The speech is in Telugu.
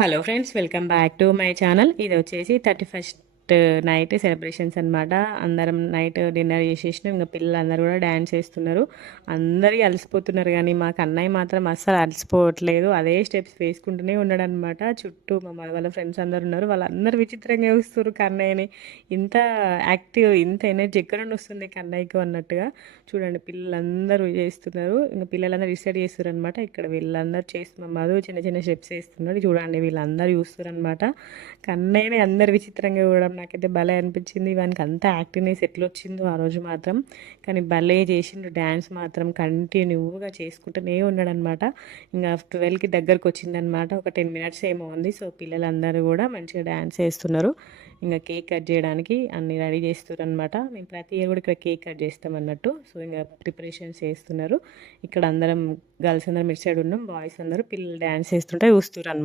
Hello friends, welcome back to my channel. ఇది వచ్చేసి 31st నైట్ సెలబ్రేషన్స్ అనమాట. అందరం నైట్ డిన్నర్ చేసేసినాం. ఇంకా పిల్లలందరూ కూడా డ్యాన్స్ చేస్తున్నారు. అందరూ అలసిపోతున్నారు, కానీ మాకు అన్నయ్య మాత్రం అస్సలు అలసిపోవట్లేదు. అదే స్టెప్స్ వేసుకుంటూనే ఉన్నాడు అనమాట. చుట్టూ వాళ్ళ ఫ్రెండ్స్ అందరు ఉన్నారు. వాళ్ళందరూ విచిత్రంగా చూస్తారు కన్నయ్యని. ఇంత యాక్టివ్, ఇంత ఎనర్జీ ఎక్కడ నుండి వస్తుంది కన్నయ్యకు అన్నట్టుగా. చూడండి, పిల్లలందరూ చేస్తున్నారు. ఇంకా పిల్లలందరూ డిసైడ్ చేస్తారు అనమాట. ఇక్కడ వీళ్ళందరూ చేస్తున్నాం, మధు చిన్న చిన్న స్టెప్స్ వేస్తున్నాడు. చూడండి, వీళ్ళందరూ చూస్తారు అనమాట. కన్నయ్యని అందరు విచిత్రంగా చూడడం నాకైతే భలే అనిపించింది. వానికి అంత యాక్టివ్నెస్ ఎట్లా వచ్చిందో ఆ రోజు మాత్రం. కానీ భలే చేసిండు. డ్యాన్స్ మాత్రం కంటిన్యూగా చేసుకుంటూనే ఉన్నాడు అనమాట. ఇంకా 12కి దగ్గరకు వచ్చిందనమాట. ఒక 10 మినిట్స్ ఏమో ఉంది. సో పిల్లలందరూ కూడా మంచిగా డ్యాన్స్ చేస్తున్నారు. ఇంకా కేక్ కట్ చేయడానికి అన్ని రెడీ చేస్తున్నారు అనమాట. మేము ప్రతి ఇయర్ కూడా ఇక్కడ కేక్ కట్ చేస్తాం అన్నట్టు. సో ఇంకా ప్రిపరేషన్స్ చేస్తున్నారు. ఇక్కడ అందరం గర్ల్స్ అందరం మిడ్ సైడ్ ఉన్నాం, బాయ్స్ అందరూ పిల్లలు డ్యాన్స్ చేస్తుంటే చూస్తున్నారు అనమాట.